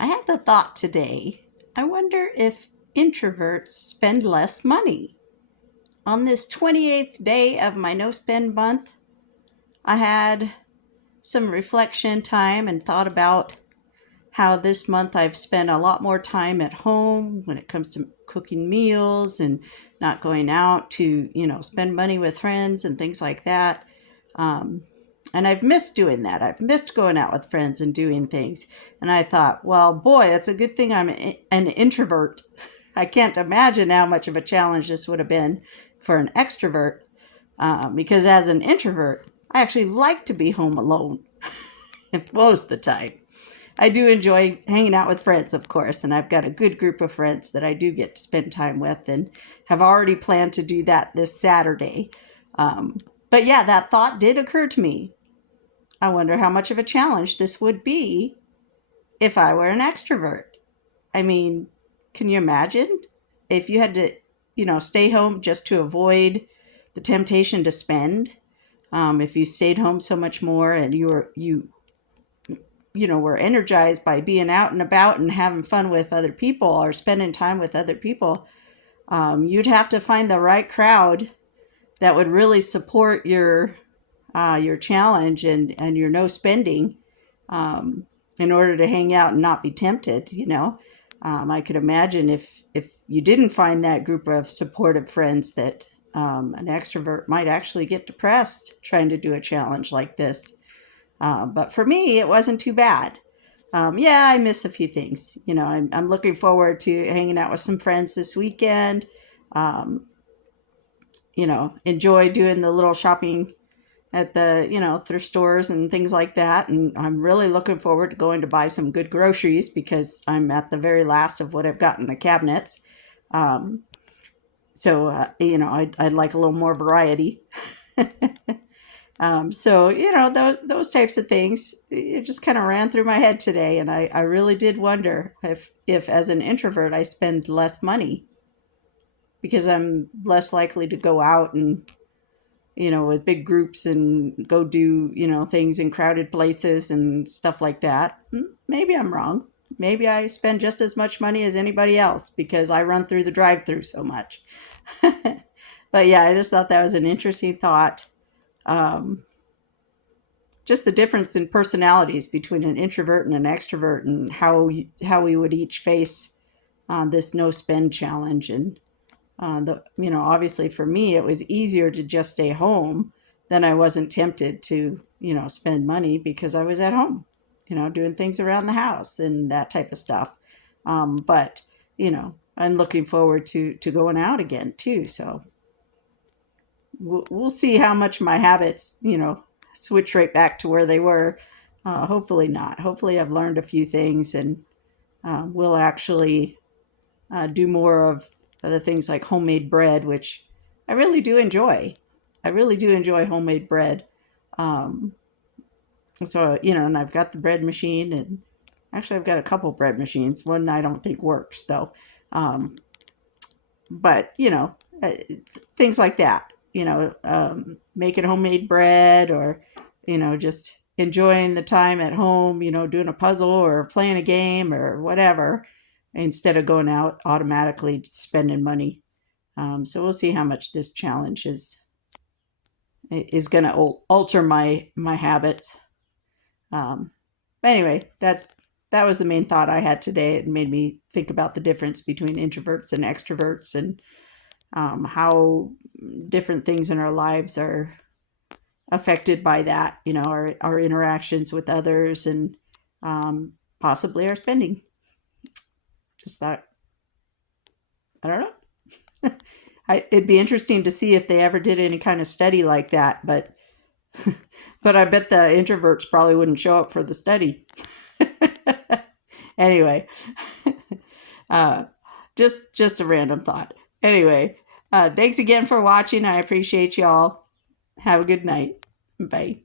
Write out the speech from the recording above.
I had the thought today, I wonder if introverts spend less money. On this 28th day of my no spend month, I had some reflection time and thought about how this month I've spent a lot more time at home when it comes to cooking meals and not going out to, spend money with friends and things like that. Um, and I've missed doing that. I've missed going out with friends and doing things. And I thought, well, boy, it's a good thing I'm an introvert. I can't imagine how much of a challenge this would have been for an extrovert. Because as an introvert, I actually like to be home alone most of the time. I do enjoy hanging out with friends, of course, and I've got a good group of friends that I do get to spend time with and have already planned to do that this Saturday. Um, but yeah, that thought did occur to me. I wonder how much of a challenge this would be if I were an extrovert. I mean, can you imagine if you had to, stay home just to avoid the temptation to spend? If you stayed home so much more and were energized by being out and about and having fun with other people or spending time with other people, you'd have to find the right crowd that would really support your challenge and your no spending, in order to hang out and not be tempted. I could imagine if you didn't find that group of supportive friends that an extrovert might actually get depressed trying to do a challenge like this. But for me, it wasn't too bad. Yeah, I miss a few things. I'm looking forward to hanging out with some friends this weekend. Um, enjoy doing the little shopping at the, thrift stores and things like that. And I'm really looking forward to going to buy some good groceries because I'm at the very last of what I've got in the cabinets. Um, I'd like a little more variety. Those types of things, it just kind of ran through my head today. And I really did wonder if, as an introvert, I spend less money because I'm less likely to go out and, with big groups and go do, things in crowded places and stuff like that. Maybe I'm wrong. Maybe I spend just as much money as anybody else because I run through the drive-through so much. But yeah, I just thought that was an interesting thought. Um, just the difference in personalities between an introvert and an extrovert, and how we would each face this no spend challenge. And obviously for me, it was easier to just stay home. Then I wasn't tempted to spend money because I was at home, doing things around the house and that type of stuff. But I'm looking forward to going out again too. So we'll see how much my habits, switch right back to where they were. Hopefully not. Hopefully I've learned a few things and will actually do more of the things like homemade bread, which I really do enjoy. I really do enjoy homemade bread. Um, and I've got the bread machine, and actually I've got a couple bread machines. One I don't think works though. Um, but things like that. Making homemade bread, or just enjoying the time at home. Doing a puzzle or playing a game or whatever, instead of going out automatically spending money. So we'll see how much this challenge is going to alter my habits. Um, anyway, that was the main thought I had today. It made me think about the difference between introverts and extroverts, and how different things in our lives are affected by that. Our interactions with others, and possibly our spending. Just thought, I don't know. It'd be interesting to see if they ever did any kind of study like that, but but I bet the introverts probably wouldn't show up for the study. Anyway, uh, just a random thought. Anyway, thanks again for watching. I appreciate y'all. Have a good night. Bye.